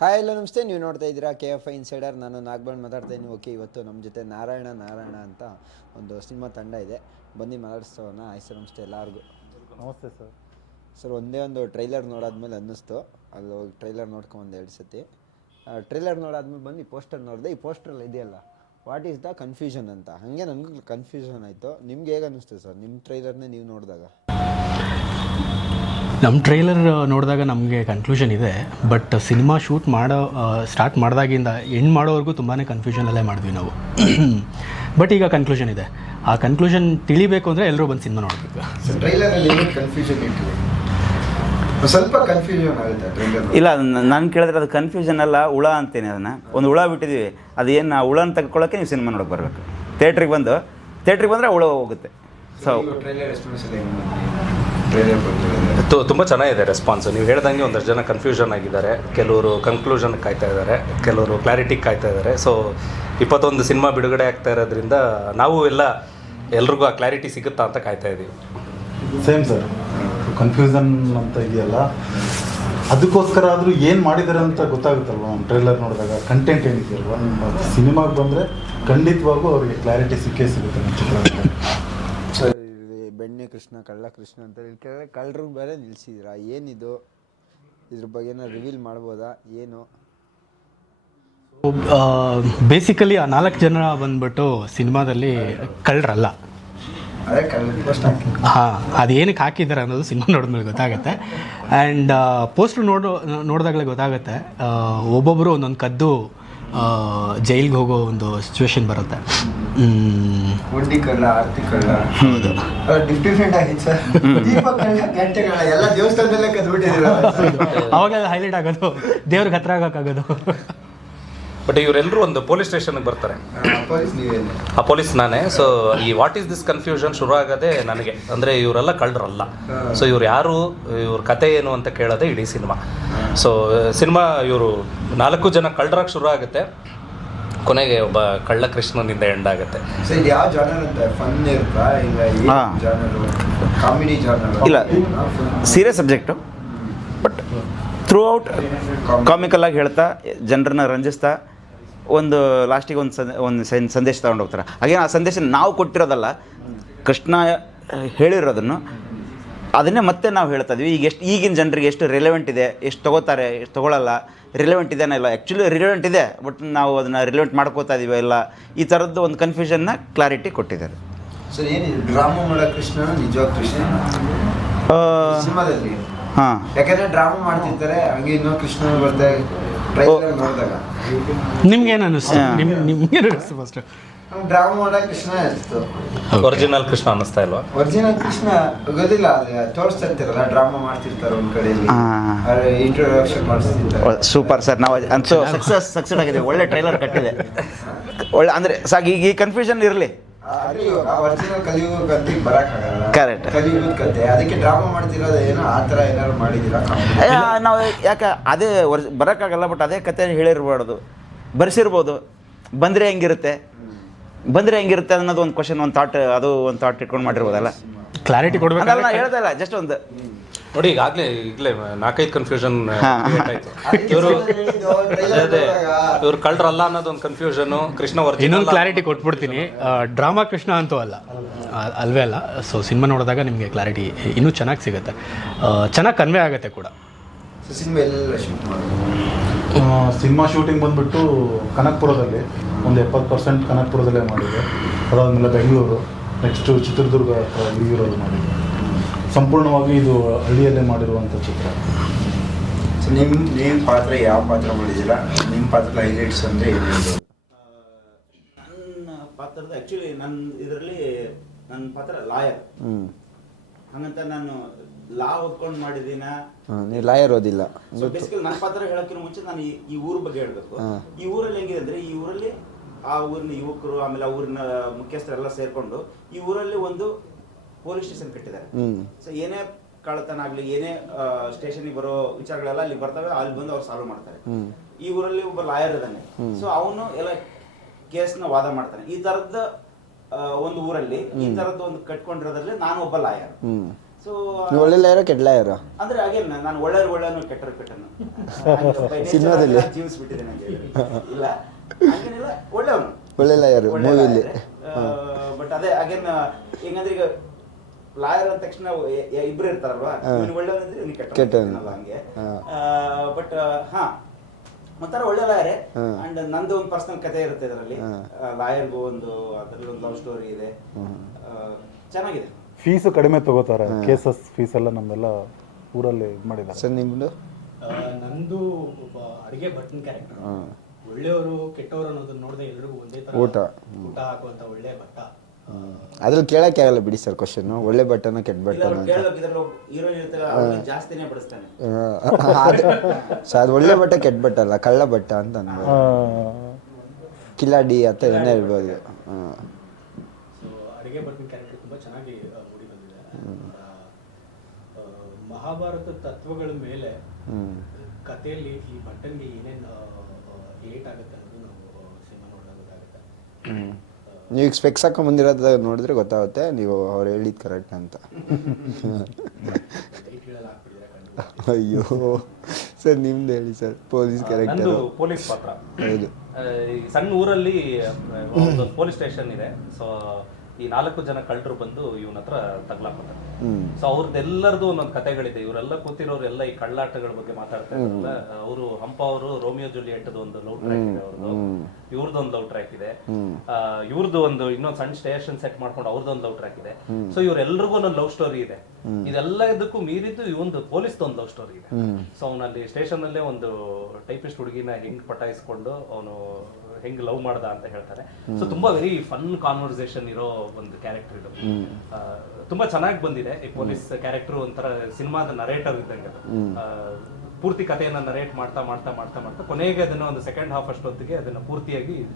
Hi ಎಲ್ಲ ನಮಸ್ತೆ. ನೀವು ನೋಡ್ತಾ ಇದ್ದೀರಾ ಕೆ ಎಫ್ ಐ ಇನ್ಸೈಡರ್ ನಾನು ನಾಗಬಣ್ಣ ಮಾತಾಡ್ತಾ ಇದ್ದೀನಿ. ಓಕೆ ಇವತ್ತು ನಮ್ಮ ಜೊತೆ ನಾರಾಯಣ ನಾರಾಯಣ ಅಂತ ಒಂದು ಸಿನಿಮಾ ತಂಡ ಇದೆ. ಬನ್ನಿ ಮಾತಾಡಿಸ್ತವನ್ನ ಆಯ್ ಸರ್ ನಮಸ್ತೆ ಎಲ್ಲರಿಗೂ. ನಮಸ್ತೆ ಸರ್. ಸರ್ ಒಂದೇ ಒಂದು ಟ್ರೈಲರ್ ನೋಡಾದ್ಮೇಲೆ ಅನ್ನಿಸ್ತು. ಅಲ್ಲಿ ಹೋಗಿ ಟ್ರೈಲರ್ ನೋಡ್ಕೊಂಡು ಎರಡು ಸತಿ. ಟ್ರೈಲರ್ ನೋಡಾದ್ಮೇಲೆ ಬಂದು ಈ ಪೋಸ್ಟರ್ ನೋಡಿದೆ. ಈ ಪೋಸ್ಟರಲ್ಲಿ ಇದೆಯಲ್ಲ ವಾಟ್ ಈಸ್ ದ ಕನ್ಫ್ಯೂಷನ್ ಅಂತ. ಹಾಗೆ ನನಗೂ ಕನ್ಫ್ಯೂಷನ್ ಆಯಿತು. ನಿಮ್ಗೆ ಹೇಗೆ ಅನ್ನಿಸ್ತು ಸರ್? ನಿಮ್ಮ ಟ್ರೈಲರ್ನೇ ನೀವು ನೋಡಿದಾಗ. ನಮ್ಮ ಟ್ರೈಲರ್ ನೋಡಿದಾಗ ನಮಗೆ ಕನ್ಕ್ಲೂಷನ್ ಇದೆ ಬಟ್ ಸಿನಿಮಾ ಶೂಟ್ ಮಾಡೋ ಸ್ಟಾರ್ಟ್ ಮಾಡಿದಾಗಿಂದ ಎಂಡ್ ಮಾಡೋವರೆಗೂ ತುಂಬಾ ಕನ್ಫ್ಯೂಷನಲ್ಲೇ ಮಾಡಿದ್ವಿ ನಾವು. ಬಟ್ ಈಗ ಕನ್ಕ್ಲೂಷನ್ ಇದೆ. ಆ ಕನ್ಕ್ಲೂಷನ್ ತಿಳಿಬೇಕು ಅಂದರೆ ಎಲ್ಲರೂ ಬಂದು ಸಿನಿಮಾ ನೋಡಬೇಕು. ಟ್ರೈಲರಲ್ಲಿ ಕನ್ಫ್ಯೂಷನ್ ಸ್ವಲ್ಪ ಕನ್ಫ್ಯೂಷನ್ ಆಗುತ್ತೆ ಟ್ರೈಲರ್ ಇಲ್ಲ ನಾನು ಕೇಳಿದ್ರೆ ಅದು ಕನ್ಫ್ಯೂಷನ್ ಅಲ್ಲ ಹುಳ ಅಂತೇನೆ ಅದನ್ನು. ಒಂದು ಹುಳ ಬಿಟ್ಟಿದ್ದೀವಿ ಅದು ಏನು ಆ ಹುಳನ ತಗೊಳ್ಳೋಕ್ಕೆ ನೀವು ಸಿನಿಮಾ ನೋಡೋಕೆ ಬರಬೇಕು. ಥಿಯೇಟ್ರಿಗೆ ಬಂದು ಥಿಯೇಟ್ರಿಗೆ ಬಂದರೆ ಹುಳ ಹೋಗುತ್ತೆ. ಸೊ ತುಂಬ ಚೆನ್ನಾಗಿದೆ ರೆಸ್ಪಾನ್ಸ್ ನೀವು ಹೇಳ್ದಂಗೆ ಒಂದಷ್ಟು ಜನ ಕನ್ಫ್ಯೂಷನ್ ಆಗಿದ್ದಾರೆ. ಕೆಲವರು ಕನ್ಕ್ಲೂಷನ್ ಕಾಯ್ತಾ ಇದ್ದಾರೆ. ಕೆಲವರು ಕ್ಲಾರಿಟಿ ಕಾಯ್ತಾ ಇದ್ದಾರೆ. ಸೊ ಇಪ್ಪತ್ತೊಂದು ಸಿನಿಮಾ ಬಿಡುಗಡೆ ಆಗ್ತಾ ಇರೋದ್ರಿಂದ ನಾವು ಎಲ್ಲ ಎಲ್ರಿಗೂ ಆ ಕ್ಲಾರಿಟಿ ಸಿಗುತ್ತಾ ಅಂತ ಕಾಯ್ತಾ ಇದ್ದೀವಿ ಸೇಮ್ ಸರ್ ಕನ್ಫ್ಯೂಷನ್ ಅಂತ ಇದೆಯಲ್ಲ. ಅದಕ್ಕೋಸ್ಕರ ಆದರೂ ಏನು ಮಾಡಿದ್ದಾರೆ ಅಂತ ಗೊತ್ತಾಗುತ್ತಲ್ವ? ನಮ್ಮ ಟ್ರೈಲರ್ ನೋಡಿದಾಗ ಕಂಟೆಂಟ್ ಏನಿದೆಯಲ್ವ? ನಿಮ್ಮ ಸಿನಿಮಾಗೆ ಬಂದರೆ ಖಂಡಿತವಾಗೂ ಅವ್ರಿಗೆ ಕ್ಲಾರಿಟಿ ಸಿಕ್ಕೇ ಸಿಗುತ್ತೆ. ನಮ್ಮ ಬೆಣ್ಣೆ ಕೃಷ್ಣ ಕಳ್ಳ ಕೃಷ್ಣ ಅಂತ ಹೇಳಿ ಕೆಳಗಡೆ ಕಳ್ಳರು ಮೇಲೆ ನಿಲ್ಸಿದ್ದೀರಾ? ಏನಿದು? ಇದ್ರ ಬಗ್ಗೆ ರಿವೀಲ್ ಮಾಡ್ಬೋದಾ? ಏನು? ಬೇಸಿಕಲಿ ಆ ನಾಲ್ಕು ಜನ ಬಂದ್ಬಿಟ್ಟು ಸಿನಿಮಾದಲ್ಲಿ ಕಳ್ಳರಲ್ಲ. ಹಾಂ ಅದು ಏನಕ್ಕೆ ಹಾಕಿದ್ದಾರೆ ಅನ್ನೋದು ಸಿನಿಮಾ ನೋಡಿದ್ಮೇಲೆ ಗೊತ್ತಾಗುತ್ತೆ. ಆ್ಯಂಡ್ ಪೋಸ್ಟ್ರು ನೋಡೋ ನೋಡಿದಾಗಲೇ ಗೊತ್ತಾಗುತ್ತೆ. ಒಬ್ಬೊಬ್ಬರು ಒಂದೊಂದು ಕದ್ದು ಜೈಲಿಗೆ ಹೋಗೋ ಒಂದು ಸಿಚುವೇಶನ್ ಬರುತ್ತೆ. ಹ್ಮ್. ಉಂಡಿ ಕಳ್ಳ ಆರ್ತಿ ಕಳ್ಳ ಹೌದು. ಡಿಫ್ರೆಂಟ್ ಆಗಿತ್ತು ಸರ್. ದೀಪ ಕಳ್ಳ ಗಂಟೆ ಕಳ್ಳ ಎಲ್ಲ ದೇವಸ್ಥಾನದಲ್ಲೇ ಕದ್ಬಿಟ್ಟಿದ್ದೀರಾ ಅವಾಗೆಲ್ಲ ಹೈಲೈಟ್ ಆಗೋದು. ದೇವ್ರಿಗೆ ಹತ್ರ ಆಗೋಕ್ಕಾಗೋದು. ಬಟ್ ಇವರೆಲ್ಲರೂ ಒಂದು ಪೊಲೀಸ್ ಸ್ಟೇಷನ್ಗೆ ಬರ್ತಾರೆ. ಪೊಲೀಸ್ ನೀವೇನು? ಆ ಪೊಲೀಸ್ ನಾನೇ. ಸೊ ಈ ವಾಟ್ ಈಸ್ ದಿಸ್ ಕನ್ಫ್ಯೂಷನ್ ಶುರು ಆಗೋದೇ ನನಗೆ ಅಂದರೆ ಇವರೆಲ್ಲ ಕಳ್ಳರಲ್ಲ. ಸೊ ಇವ್ರು ಯಾರು ಇವ್ರ ಕತೆ ಏನು ಅಂತ ಕೇಳೋದೇ ಇಡೀ ಸಿನಿಮಾ. ಸೊ ಸಿನಿಮಾ ಇವರು ನಾಲ್ಕು ಜನ ಕಳ್ಳರಾಗಿ ಶುರು ಆಗುತ್ತೆ ಕೊನೆಗೆ ಒಬ್ಬ ಕಳ್ಳ ಕೃಷ್ಣನಿಂದ ಎಂಡ್ ಆಗುತ್ತೆ. ಸೊ ಇದು ಯಾವ ಜಾನರ್ ಅಂತ? ಫನ್ ಇರುತ್ತಾ? ಇಲ್ಲ ಏನು ಹಾ. ಕಾಮಿಡಿ ಜಾನರ್ ಇಲ್ಲ. Serious subject but throughout comical ಆಗಿ ಹೇಳ್ತಾ ಜನರನ್ನ ರಂಜಿಸ್ತಾ ಒಂದು ಲಾಸ್ಟಿಗೆ ಒಂದು ಸಂದ ಒಂದು ಸೈನ್ ಸಂದೇಶ ತಗೊಂಡು ಹೋಗ್ತಾರೆ. ಹಾಗೆ ಆ ಸಂದೇಶ ನಾವು ಕೊಟ್ಟಿರೋದಲ್ಲ ಕೃಷ್ಣ ಹೇಳಿರೋದನ್ನು ಅದನ್ನೇ ಮತ್ತೆ ನಾವು ಹೇಳ್ತಾ ಇದ್ವಿ. ಈಗ ಎಷ್ಟು ಈಗಿನ ಜನರಿಗೆ ಎಷ್ಟು ರಿಲೆವೆಂಟ್ ಇದೆ ಎಷ್ಟು ತೊಗೋತಾರೆ ಎಷ್ಟು ತೊಗೊಳಲ್ಲ ರಿಲೆವೆಂಟ್ ಇದೆನಾ ಇಲ್ಲ. ಆ್ಯಕ್ಚುಲಿ ರಿಲೆವೆಂಟ್ ಇದೆ ಬಟ್ ನಾವು ಅದನ್ನು ರಿಲೆವೆಂಟ್ ಮಾಡ್ಕೋತಾ ಇದೀವಿ ಇಲ್ಲ ಈ ಥರದ್ದು ಒಂದು ಕನ್ಫ್ಯೂಷನ್ನ ಕ್ಲಾರಿಟಿ ಕೊಟ್ಟಿದ್ದಾರೆ. ಕೃಷ್ಣ ಕೃಷ್ಣ? ಹಾಂ. ಯಾಕಂದ್ರೆ ಡ್ರಾಮಾ ಮಾಡ್ತಿರ್ತಾರೆ ಹಂಗೆ ಇನ್ನೂ ಕೃಷ್ಣ ಬರ್ತಾರೆ ನೋಡಿದಾಗ ನಿಮ್ಗೇನು ಅನ್ನಿಸ್ತು. ನಿಮ್ ನಿಮ್ಗೇನು ಅನ್ನಿಸ್ತು ಫಸ್ಟು ಡ್ರಾಮಾ ಮಾಡೋ ಕೃಷ್ಣ ಇತ್ತು ಒರಿಜಿನಲ್ ಕೃಷ್ಣ ಅನ್ನಿಸ್ತಾ ಇಲ್ವಾ? ಒರಿಜಿನಲ್ ಕೃಷ್ಣ ಗೊತ್ತಿಲ್ಲ ಅದೇ ತೋರಿಸ್ತಾ ಇರ್ತಾರಲ್ಲ ಡ್ರಾಮಾ ಮಾಡ್ತಿರ್ತಾರೆ ಒಂದ್ ಕಡೆ. ಇಂಟ್ರೊಡಕ್ಷನ್ ಮಾಡಿಸ್ತಿರ್ತಾರೆ. ಸೂಪರ್ ಸರ್ ನಾವು ಅಂತೂ ಸಕ್ಸಸ್ ಸಕ್ಸೆಡ್ ಆಗಿದೆ. ಒಳ್ಳೆ ಟ್ರೈಲರ್ ಕಟ್ಟಿದೆ. ಒಳ್ಳೆ ಅಂದ್ರೆ ಸಾಕು ಈಗ ಈ ಕನ್ಫ್ಯೂಷನ್ ಇರಲಿ. ಮಾಡಿದ್ದೀರಾ? ನಾವು ಯಾಕೆ ಅದೇ ವರ್ಷ ಬರೋಕ್ಕಾಗಲ್ಲ ಬಟ್ ಅದೇ ಕತೆ ಹೇಳಿರ್ಬಾರ್ದು. ಬರ್ಸಿರ್ಬೋದು. ಬಂದರೆ ಹೆಂಗಿರುತ್ತೆ? ಬಂದರೆ ಹೆಂಗಿರುತ್ತೆ ಅನ್ನೋದು ಒಂದು ಕ್ವಶನ್ ಒಂದು ಥಾಟ್ ಅದು ಒಂದು ಥಾಟ್ ಇಟ್ಕೊಂಡು ಮಾಡಿರ್ಬೋದಲ್ಲ? ಕ್ಲಾರಿಟಿ ಕೊಡ್ಬೇಕು ಹೇಳ್ತಾ ಇಲ್ಲ ಜಸ್ಟ್ ಒಂದು. ನೋಡಿ ಈಗಾಗ್ಲೇ ಈಗಲೇ ನಾಲ್ಕೈದು ಕನ್ಫ್ಯೂಷನ್. ಆಯ್ತು. ಇವರು ಅದೇ ಅಲ್ಲ ಇವ್ರು ಕಳ್ಳರಲ್ಲ ಅನ್ನೋದು ಒಂದು ಕನ್ಫ್ಯೂಷನು ಕೃಷ್ಣ ಇನ್ನೊಂದು ಒರಿಜಿನಲ್ ಕ್ಲಾರಿಟಿ ಕೊಟ್ಬಿಡ್ತೀನಿ. ಡ್ರಾಮಾ ಕೃಷ್ಣ ಅಂತೂ ಅಲ್ಲ. ಅಲ್ವೇ ಅಲ್ಲ. ಸೊ ಸಿನಿಮಾ ನೋಡಿದಾಗ ನಿಮಗೆ ಕ್ಲಾರಿಟಿ ಇನ್ನೂ ಚೆನ್ನಾಗಿ ಸಿಗುತ್ತೆ. ಚೆನ್ನಾಗಿ ಕನ್ವೆ ಆಗುತ್ತೆ ಕೂಡ. ಸಿನಿಮಾ ಶೂಟಿಂಗ್ ಬಂದ್ಬಿಟ್ಟು ಕನಕಪುರದಲ್ಲಿ ಒಂದು ಎಪ್ಪತ್ತು ಪರ್ಸೆಂಟ್ ಕನಕ್ಪುರದಲ್ಲೇ ಮಾಡಿದೆ ಅದಾದಮೇಲೆ ಬೆಂಗಳೂರು ನೆಕ್ಸ್ಟು ಚಿತ್ರದುರ್ಗ ಹತ್ರ ಇರೋದು ಮಾಡಿದೆ ಸಂಪೂರ್ಣವಾಗಿ ಇದು ಹಳ್ಳಿಯಲ್ಲೇ ಮಾಡಿರುವಂಥ ಚಿತ್ರ. ಸೊ ನಿಮ್ಮ ನಿಮ್ಮ ಪಾತ್ರ ಯಾವ ಪಾತ್ರ ಮಾಡಿದ್ದೀರಾ? ನಿಮ್ಮ ಪಾತ್ರ ಹೈಲೈಟ್ಸ್ ಅಂದರೆ ಏನು ಹೇಳ್ಬೋದು ನನ್ನ ಪಾತ್ರದ ಆ್ಯಕ್ಚುಲಿ ನನ್ನ ಇದರಲ್ಲಿ ನನ್ನ ಪಾತ್ರ ಲಾಯರ್ ಹಂಗಂತ ನಾನು ಲಾ ಓದ್ಕೊಂಡು ಮಾಡಿದ್ದೀನ. ನೀವು ಲಾಯರ್ ಓದಿಲ್ಲ. ಸೊ ಬೇಸಿಕಲಿ ನನ್ನ ಪಾತ್ರ ಹೇಳೋಕ್ಕಿಂತ ಮುಂಚೆ ನಾನು ಈ ಈ ಊರ ಬಗ್ಗೆ ಹೇಳಬೇಕು. ಈ ಊರಲ್ಲಿ ಹೆಂಗಿದೆ ಅಂದ್ರೆ ಈ ಊರಲ್ಲಿ ಆ ಊರಿನ ಯುವಕರು ಆಮೇಲೆ ಆ ಊರಿನ ಮುಖ್ಯಸ್ಥರೆಲ್ಲ ಸೇರ್ಕೊಂಡು ಈ ಊರಲ್ಲಿ ಒಂದು ಪೊಲೀಸ್ ಸ್ಟೇಷನ್ ಕಟ್ಟಿದ್ದಾರೆ. ಸೊ ಏನೇ ಕಳ್ಳತನ ಆಗ್ಲಿ ಏನೇ ಸ್ಟೇಷನ್ಗೆ ಬರೋ ವಿಚಾರಗಳೆಲ್ಲ ಅಲ್ಲಿ ಬರ್ತವೆ ಅಲ್ಲಿ ಬಂದು ಅವ್ರು ಸಾಲ್ವ್ ಮಾಡ್ತಾರೆ. ಈ ಊರಲ್ಲಿ ಒಬ್ಬ ಲಾಯರ್ ಇದ್ದಾನೆ. ಸೊ ಅವನು ಎಲ್ಲ ನ ವಾದ ಮಾಡ್ತಾನೆ. ಈ ತರದ ಒಂದು ಊರಲ್ಲಿ ಈ ತರದ ಒಂದು ಕಟ್ಕೊಂಡಿರೋದ್ರಲ್ಲಿ ನಾನು ಒಬ್ಬ ಲಾಯರ್ ಸೊ ಒಳ್ಳೆ ಲಾಯರ ಕೆಟ್ಟ ಲಾಯರ ಅಂದ್ರೆ ಅಗೇನ್ ನಾನು ಒಳ್ಳೆಯವ್ರು ಒಳ್ಳೆಯನು ಕೆಟ್ಟರು ಕೆಟ್ಟನು ಸಿನಿಮಾದಲ್ಲಿ? ಜೀವಿಸ್ಬಿಟ್ಟಿದ್ದೇನೆ. ಇಲ್ಲ. ಹಾಗೇನಿಲ್ಲ ಒಳ್ಳೆಯವನು. ಒಳ್ಳೆ ಲಾಯರ್ ಮೂವಿಲಿ ಬಟ್ ಅದೇ ಅಗೇನ್ ಹೆಂಗಂದ್ರೆ ಈಗ ಲಾಯರ್ ಅಂದ ತಕ್ಷಣ ಇಬ್ರು ಇರ್ತಾರಲ್ವಾ? ಇವನು ಒಳ್ಳೆಯವನಿದ್ರೆ ಇವನು ಕೆಟ್ಟ. ಹಂಗೆ. ಬಟ್ ಹಾ. ಒಂಥರ ಒಳ್ಳೆ ಲಾಯರ್. ಅಂಡ್ ನಂದು ಒಂದು ಪರ್ಸನಲ್ ಕತೆ ಇರುತ್ತೆ ಇದರಲ್ಲಿ. ಲಾಯರ್ಗೂ ಒಂದು ಅದರಲ್ಲಿ ಒಂದು ಲವ್ ಸ್ಟೋರಿ ಇದೆ. ಆ, ಚೆನ್ನಾಗಿದೆ. ಫೀಸು ಕಡಿಮೆ ತಗೋತಾರೆ. ಕೇಸಸ್ ಫೀಸ್ ಎಲ್ಲ ನಮ್ದೆಲ್ಲ ಊರಲ್ಲಿ ಇದು ಮಾಡಿದ್ದಾರೆ. ಸರ್ ನಿಮ್ಮದು ನಂದು ಒಬ್ಬ ಅಡುಗೆ ಭಟ್ಟನ್ ಕ್ಯಾರೆಕ್ಟರ್ ಒಳ್ಳೆಯವರು ಕೆಟ್ಟವರು ಅನ್ನೋದನ್ನ ನೋಡದೆ ಎಲ್ರಿಗೂ ಒಂದೇ ತರ ಊಟ. ಊಟ ಹಾಕುವಂತ ಒಳ್ಳೆ ಭಟ್ಟ ಅದ್ರಲ್ಲಿ ಕೇಳಕ್ಕೆ ಆಗಲ್ಲ ಬಿಡಿ ಸರ್ ಕ್ವಶನ್ ಒಳ್ಳೆ ಬಟ್ಟನ ಕೆಟ್ಟ ಬಟ್ಟನ ಅಂತ. ಜಾಸ್ತಿನೇ ಬಡಿಸ್ತಾನೆ. ಆ, ಅದು ಸೊ ಅದು ಒಳ್ಳೆ ಬಟ್ಟೆ ಕೆಟ್ಟ ಬಟ್ಟೆ ಅಲ್ಲ ಕಳ್ಳ ಬಟ್ಟ ಅಂತ ಅನ್ಬೋದು ಕಿಲಾಡಿ ಅಂತ ಏನೇ ಇರ್ಬೋದು. ಅಡುಗೆ ಭಟ್ನ ಕ್ಯಾರೆಕ್ಟರ್ ತುಂಬ ಚೆನ್ನಾಗಿ ಮೂಡಿ ಬಂದಿದೆ. ಆ, ಆ, ಮಹಾಭಾರತ ತತ್ವಗಳ ಮೇಲೆ ಹ್ಞೂ ಕಥೆಯಲ್ಲಿ ಈ ಭಟ್ಟನ್ಗೆ ಏನೇನು ಏಟ್ ಆಗುತ್ತೆ ಅನ್ನೋದು ನಾವು ಸಿನಿಮಾ ನೋಡಿದಾಗ ಗೊತ್ತಾಗುತ್ತೆ. ಹ್ಞೂ ನೀವು ಸ್ಪೆಕ್ಸ್ ಹಾಕೊಂಡ್ ಬಂದಿರೋದ ನೋಡಿದ್ರೆ ಗೊತ್ತಾಗುತ್ತೆ ನೀವು ಅವ್ರು ಹೇಳಿದ್ ಕರೆಕ್ಟ್ ಅಂತ. ಅಯ್ಯೋ ಸರ್ ನಿಮ್ದು ಹೇಳಿ ಸರ್ ಪೊಲೀಸ್ ನಂದು ಕ್ಯಾರೆಕ್ಟರ್ ಪೊಲೀಸ್ ಪಾತ್ರ. ಹೌದು. ಈ ಸಣ್ಣ ಊರಲ್ಲಿ ಒಂದು ಪೊಲೀಸ್ ಸ್ಟೇಷನ್ ಇದೆ. ಸೊ ಈ ನಾಲ್ಕು ಜನ ಕಳ್ಳರು ಬಂದು ಇವನ ಹತ್ರ ತಗ್ಲಾಕ್ತಾರೆ ಸೊ ಅವ್ರದ್ದೆಲ್ಲರದು ಒಂದೊಂದು ಕತೆಗಳಿದೆ ಇವರೆಲ್ಲ ಕೂತಿರೋರು ಎಲ್ಲ ಈ ಕಳ್ಳಾಟಗಳ ಬಗ್ಗೆ ಮಾತಾಡ್ತಾ ಇರಲ್ಲ ಅವರು ಹಂಪ ಅವರು ರೋಮಿಯೋ ಜೂಲಿಯೆಟ್ ಒಂದು ಲವ್ ಟ್ರ್ಯಾಕ್ ಇದೆ ಅವ್ರದ್ದು. ಇವ್ರದ್ದು ಒಂದು ಲವ್ ಟ್ರ್ಯಾಕ್ ಇದೆ. ಇವ್ರದ್ದು ಒಂದು ಇನ್ನೊಂದು ಸಣ್ಣ ಸ್ಟೇಷನ್ ಸೆಟ್ ಮಾಡ್ಕೊಂಡು ಅವ್ರದ್ದು ಒಂದು ಲವ್ ಟ್ರ್ಯಾಕ್ ಇದೆ. ಸೊ ಇವರೆಲ್ಲರಿಗೂ ಒಂದೊಂದು ಲವ್ ಸ್ಟೋರಿ ಇದೆ. ಇದೆಲ್ಲ ಇದಕ್ಕೂ ಮೀರಿದ್ದು ಒಂದು ಪೊಲೀಸ್ ಒಂದು ಲವ್ ಸ್ಟೋರಿ ಇದೆ ಸೊ ಅವನಲ್ಲಿ ಸ್ಟೇಷನ್ ಅಲ್ಲೇ ಒಂದು ಟೈಪಿಸ್ಟ್ ಹುಡುಗಿನ ಹೆಂಗ್ ಪಟಾಯಿಸ್ಕೊಂಡು ಅವನು ಹೆಂಗ್ ಲವ್ ಮಾಡ್ದ ಅಂತ ಹೇಳ್ತಾರೆ. ಸೊ ತುಂಬಾ ವೆರಿ ಫನ್ ಕಾನ್ವರ್ಸೇಷನ್ ಇರೋ ಒಂದು ಕ್ಯಾರೆಕ್ಟರ್ ಇದು. ತುಂಬಾ ಚೆನ್ನಾಗಿ ಬಂದಿದೆ. ಈ ಪೊಲೀಸ್ ಕ್ಯಾರೆಕ್ಟರ್ ಒಂಥರ ಸಿನಿಮಾದ ನರೇಟರ್ ಇದ್ದಂಗೆ. ಪೂರ್ತಿ ಕಥೆಯನ್ನ ನರೇಟ್ ಮಾಡ್ತಾ ಮಾಡ್ತಾ ಮಾಡ್ತಾ ಮಾಡ್ತಾ ಕೊನೆಗೆ ಅದನ್ನ ಒಂದು ಸೆಕೆಂಡ್ ಹಾಫ್ ಅಷ್ಟೊತ್ತಿಗೆ ಅದನ್ನ ಪೂರ್ತಿಯಾಗಿ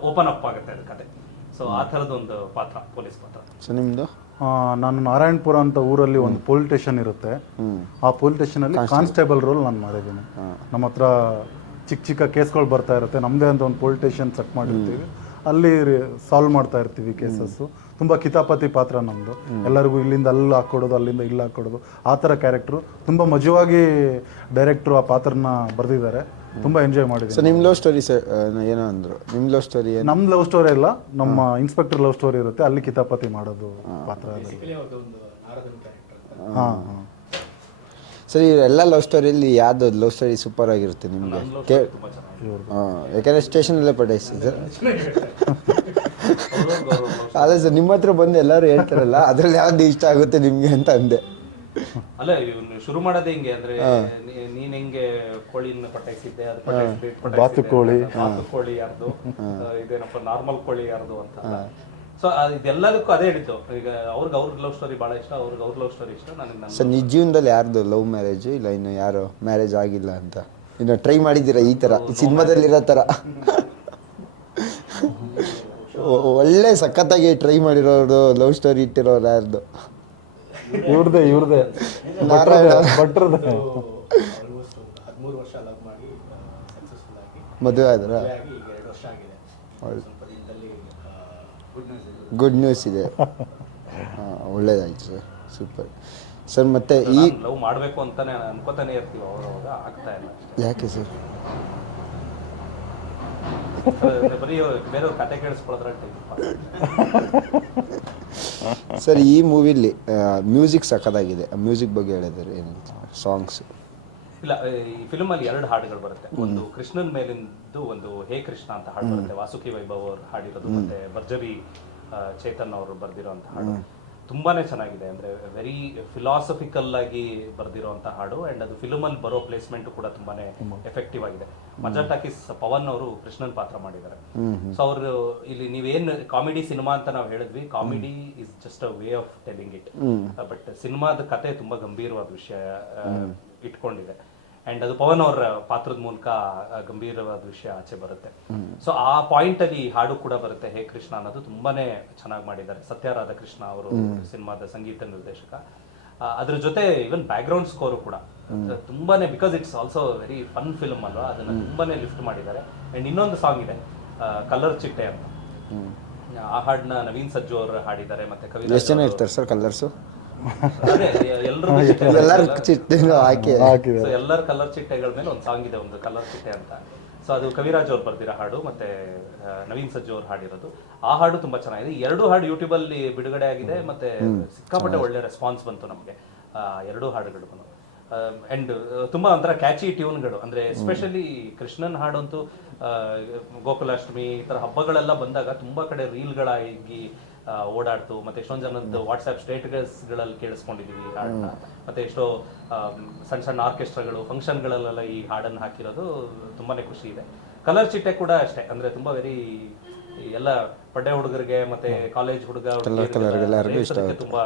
ಓಪನ್ ಅಪ್ ಆಗುತ್ತೆ ಅದು ಕತೆ. ಸೊ ಆ ಥರದ ಒಂದು ಪಾತ್ರ ಪೊಲೀಸ್ ಪಾತ್ರ. ಆ, ನಾನು ನಾರಾಯಣಪುರ ಅಂತ ಊರಲ್ಲಿ ಒಂದು ಪೊಲೀಸ್ ಸ್ಟೇಷನ್ ಇರುತ್ತೆ. ಆ ಪೊಲೀಸ್ ಸ್ಟೇಷನ್ ಅಲ್ಲಿ ಕಾನ್ಸ್ಟೇಬಲ್ ರೋಲ್ ನಾನು ಮಾಡಿದ್ದೀನಿ. ನಮ್ಮ ಹತ್ರ ಚಿಕ್ಕ ಚಿಕ್ಕ ಕೇಸ್ಗಳು ಬರ್ತಾ ಇರುತ್ತೆ. ನಮ್ಮದೇ ಅಂತ ಒಂದು ಪೊಲೀಸ್ ಸ್ಟೇಷನ್ ಸೆಟ್ ಮಾಡಿರ್ತೀವಿ. ಅಲ್ಲಿ ಸಾಲ್ವ್ ಮಾಡ್ತಾ ಇರ್ತೀವಿ ಕೇಸಸ್ಸು ತುಂಬ ಕಿತಾಪತಿ ಪಾತ್ರ ನಮ್ಮದು ಎಲ್ಲರಿಗೂ ಇಲ್ಲಿಂದ ಅಲ್ಲಿ ಹಾಕ್ಕೊಡೋದು ಅಲ್ಲಿಂದ ಇಲ್ಲಿ ಹಾಕ್ಕೊಡೋದು. ಆ ಥರ ಕ್ಯಾರೆಕ್ಟ್ರು ತುಂಬ ಮಜವಾಗಿ ಡೈರೆಕ್ಟ್ರು ಆ ಪಾತ್ರನ ಬರೆದಿದ್ದಾರೆ. ತುಂಬ ಎಂಜಾಯ್ ಸೊ ಸರ್ ನಿಮ್ಮ ಲವ್ ಸ್ಟೋರಿ ಸರ್ ಏನೋ ಅಂದ್ರು. ನಿಮ್ಮ ಲವ್ ಸ್ಟೋರಿ ನಮ್ ನಮ್ಮ ಲವ್ ಸ್ಟೋರಿ ಇಲ್ಲ ನಮ್ಮ ಇನ್ಸ್ಪೆಕ್ಟರ್ ಲವ್ ಸ್ಟೋರಿ ಇರುತ್ತೆ. ಅಲ್ಲಿ ಕಿತಾಪತಿ ಮಾಡೋದು ಪಾತ್ರ ಅದು. ಹಾಂ ಹಾ. ಹಾ. ಸರ್ ಎಲ್ಲ ಲವ್ ಸ್ಟೋರಿಯಲ್ಲಿ ಯಾವ್ದು ಲವ್ ಸ್ಟೋರಿ ಸೂಪರ್ ಆಗಿರುತ್ತೆ ನಿಮಗೆ? ಕೇ ಹಾಂ ಯಾಕಂದರೆ ಸ್ಟೇಷನಲ್ಲೇ ಪಟಾಯಿಸಿ ಸರ್ ಅದೇ ಸರ್ ನಿಮ್ಮ ಹತ್ರ ಬಂದು ಎಲ್ಲರೂ ಹೇಳ್ತಾರಲ್ಲ ಅದ್ರಲ್ಲಿ ಯಾವ್ದು ಇಷ್ಟ ಆಗುತ್ತೆ ನಿಮಗೆ ಅಂತ ಅಂದೆ. ಅಲ್ಲ ಇವ್ನು ಶುರು ಮಾಡೋದೇ ಹೆಂಗೆ ಅಂದ್ರೆ ನೀ- ನೀನ್ ಹೆಂಗೆ ಕೋಳಿನ ಪಟಾಯಿಸಿದ್ದೆ ಅದು ಪಟಾಯಿಸಿದ್ದೆ, ಇದು ಪಟಾಯಿಸಿದ್ದೆ ಬಾತುಕೋಳಿ. ಅಂತ. ಬಾತುಕೋಳಿ ಯಾರ್ದು? ಇದೇನಪ್ಪ ನಾರ್ಮಲ್ ಕೋಳಿ ಯಾರ್ದು ಅಂತ. ಸೊ ಇದೆಲ್ಲದಕ್ಕೂ ಅದೇ ಹೇಳಿದ್ದು. ಈಗ ಅವ್ರಿಗೆ ಅವ್ರ ಲವ್ ಸ್ಟೋರಿ ಬಹಳ ಇಷ್ಟ ಅವ್ರಿಗೆ ಅವ್ರ ಲವ್ ಸ್ಟೋರಿ ಇಷ್ಟ ನನಗೆ ನನ್ನ ಸರ್ ನಿಜ ಜೀವನದಲ್ಲಿ ಯಾರ್ದು ಲವ್ ಮ್ಯಾರೇಜ್ ಇಲ್ಲ ಇನ್ನು ಯಾರು ಮ್ಯಾರೇಜ್ ಆಗಿಲ್ಲ ಅಂತ? ಇನ್ನು ಟ್ರೈ ಮಾಡಿದ್ದೀರಾ ಈ ಥರ ಸಿನಿಮಾದಲ್ಲಿರೋ ಥರ ಒ- ಒಳ್ಳೆ ಸಖತ್ತಾಗಿ ಟ್ರೈ ಮಾಡಿರೋರು ಲವ್ ಸ್ಟೋರಿ ಇಟ್ಟಿರೋರು ಯಾರ್ದು? ಇವ್ರದೇ ಇವ್ರದೇ. ಭಟ್ರದ ಮದುವೆ ಆದ್ರ ಈಗ ಎರಡು ವರ್ಷ ಆಗಿದೆ. ಸ್ವಲ್ಪ ದಿನದಲ್ಲಿ ಗುಡ್ ನ್ಯೂಸ್ ಇದೆ. ಹಾಂ ಒಳ್ಳೇದಾಯ್ತು ಸರ್. ಸೂಪರ್ ಸರ್ ಮತ್ತೆ ಈ ಲವ್ ಮಾಡಬೇಕು ಅಂತಾನೆ ಅನ್ಕೋತಾನೆ ಇರ್ತೀವಿ ಅವಾಗ ಅವಾಗ ಆಗ್ತಾ ಇಲ್ಲ. ಯಾಕೆ ಸರ್? ಸರ್ ಈ ಮೂವಿಲಿ ಮ್ಯೂಸಿಕ್ ಸಕ್ಕದಾಗಿದೆ ಮ್ಯೂಸಿಕ್ ಬಗ್ಗೆ ಹೇಳಿದ್ರೆ ಏನಂತ ಸಾಂಗ್ಸ್. ಇಲ್ಲ ಈ ಫಿಲ್ಮ್ ಅಲ್ಲಿ ಎರಡು ಹಾಡುಗಳು ಬರುತ್ತೆ. ಒಂದು ಕೃಷ್ಣನ್ ಮೇಲಿಂದು ಒಂದು ಹೇ ಕೃಷ್ಣ ಅಂತ ಹಾಡು ಬರುತ್ತೆ. ವಾಸುಕಿ ವೈಭವ್ ಅವ್ರು ಹಾಡಿರೋದು. ಮತ್ತೆ ಭರ್ಜರಿ ಚೇತನ್ ಅವರು ಅಂತ ಹಾಡು. ತುಂಬಾನೇ ಚೆನ್ನಾಗಿದೆ. ಅಂದ್ರೆ ವೆರಿ ಫಿಲಾಸಫಿಕಲ್ ಆಗಿ ಬರ್ದಿರೋಂಥ ಹಾಡು. ಅಂಡ್ ಅದು ಫಿಲಮ್ ಅಲ್ಲಿ ಬರೋ ಪ್ಲೇಸ್ಮೆಂಟ್ ಕೂಡ ತುಂಬಾನೇ ಎಫೆಕ್ಟಿವ್ ಆಗಿದೆ. ಮಜಾ ಟಾಕೀಸ್ ಪವನ್ ಅವರು ಕೃಷ್ಣನ್ ಪಾತ್ರ ಮಾಡಿದ್ದಾರೆ. ಸೊ ಅವರು ಇಲ್ಲಿ ನೀವೇನ್ ಕಾಮಿಡಿ ಸಿನಿಮಾ ಅಂತ ನಾವು ಹೇಳಿದ್ವಿ. Comedy is just a way of telling it but ಸಿನಿಮಾದ ಕತೆ ತುಂಬಾ ಗಂಭೀರವಾದ ವಿಷಯ ಇಟ್ಕೊಂಡಿದೆ. ಅಂಡ್ ಅದು ಪವನ್ ಅವರ ಪಾತ್ರದ ಮೂಲಕ ಗಂಭೀರವಾದ ವಿಷಯ ಆಚೆ ಬರುತ್ತೆ. ಸೊ ಆ ಪಾಯಿಂಟ್ ಅಲ್ಲಿ ಹಾಡು ಕೂಡ ಬರುತ್ತೆ ಹೇ ಕೃಷ್ಣ ಅನ್ನೋದು ತುಂಬಾನೇ ಚೆನ್ನಾಗಿ ಮಾಡಿದ್ದಾರೆ. ಸತ್ಯ ರಾಧಾಕೃಷ್ಣ ಅವರು ಸಿನಿಮಾದ ಸಂಗೀತ ನಿರ್ದೇಶಕ. ಅದ್ರ ಜೊತೆ ಇವನ್ ಬ್ಯಾಕ್ ಗ್ರೌಂಡ್ ಸ್ಕೋರು ಕೂಡ ತುಂಬಾನೇ because it's also very fun film ಅಲ್ವಾ ಅದನ್ನ ತುಂಬಾನೇ ಲಿಫ್ಟ್ ಮಾಡಿದ್ದಾರೆ. ಅಂಡ್ ಇನ್ನೊಂದು ಸಾಂಗ್ ಇದೆ ಕಲರ್ ಚಿಟ್ಟೆ ಅಂತ. ಆ ಹಾಡನ್ನ ನವೀನ್ ಸಜ್ಜು ಅವರು ಹಾಡಿದ್ದಾರೆ ಮತ್ತೆ ಎಷ್ಟು ಜನ ಇರ್ತಾರೆ ಸರ್ ಕಲರ್ಸು ಎಲ್ಲರೂ ಎಲ್ಲರೂ ಚಿಟ್ಟಿಂಗ್ ಹಾಕಿ. ಹಾಕಿದ್ದಾರೆ. ಎಲ್ಲರ ಕಲರ್ ಚಿಟ್ಟೆಗಳ ಮೇಲೆ ಒಂದು ಸಾಂಗ್ ಇದೆ ಒಂದು ಕಲರ್ ಚಿಟ್ಟೆ ಅಂತ. ಸೊ ಅದು ಕವಿರಾಜ್ ಅವ್ರು ಬರ್ದಿರೋ ಹಾಡು ಮತ್ತೆ ನವೀನ್ ಸಜ್ಜು ಅವ್ರು ಹಾಡಿರೋದು. ಆ ಹಾಡು ತುಂಬಾ ಚೆನ್ನಾಗಿದೆ. ಎರಡು ಹಾಡು ಯೂಟ್ಯೂಬ್ ಅಲ್ಲಿ ಬಿಡುಗಡೆ ಆಗಿದೆ ಮತ್ತೆ ಸಿಕ್ಕಾಪಟ್ಟೆ ಒಳ್ಳೆ ರೆಸ್ಪಾನ್ಸ್ ಬಂತು ನಮಗೆ. ಎರಡು ಹಾಡುಗಳು ಅಂಡ್ ತುಂಬಾ ಒಂಥರ ಕ್ಯಾಚಿ ಟ್ಯೂನ್ಗಳು ಅಂದ್ರೆ ಎಸ್ಪೆಷಲಿ ಕೃಷ್ಣನ್ ಹಾಡಂತೂ ಆ, ಗೋಕುಲಾಷ್ಟಮಿ ಈ ತರ ಹಬ್ಬಗಳೆಲ್ಲ ಬಂದಾಗ ತುಂಬಾ ಕಡೆ ರೀಲ್ಗಳಾಗಿ ಓಡಾಡ್ತು ಮತ್ತೆ ಎಷ್ಟೊಂದು ಜನದ್ದು ವಾಟ್ಸ್ಆಪ್ ಸ್ಟೇಟಸ್ಗಳಲ್ಲಿ ಕೇಳಿಸ್ಕೊಂಡಿದೀವಿ ಈ ಹಾಡನ್ನ. ಮತ್ತೆ ಎಷ್ಟೋ ಸಣ್ಣ ಸಣ್ಣ ಆರ್ಕೆಸ್ಟ್ರಾಗಳು ಫಂಕ್ಷನ್ಗಳಲ್ಲೆಲ್ಲ ಈ ಹಾಡನ್ನ ಹಾಕಿರೋದು ತುಂಬಾನೇ ಖುಷಿ ಇದೆ. ಕಲರ್ ಚಿಟ್ಟೆ ಕೂಡ ಅಷ್ಟೇ ಅಂದ್ರೆ ತುಂಬಾ ವೆರಿ ಎಲ್ಲ ಪಡ್ಡೆ ಹುಡುಗರಿಗೆ ಮತ್ತೆ ಕಾಲೇಜ್ ಹುಡುಗ ತುಂಬಾ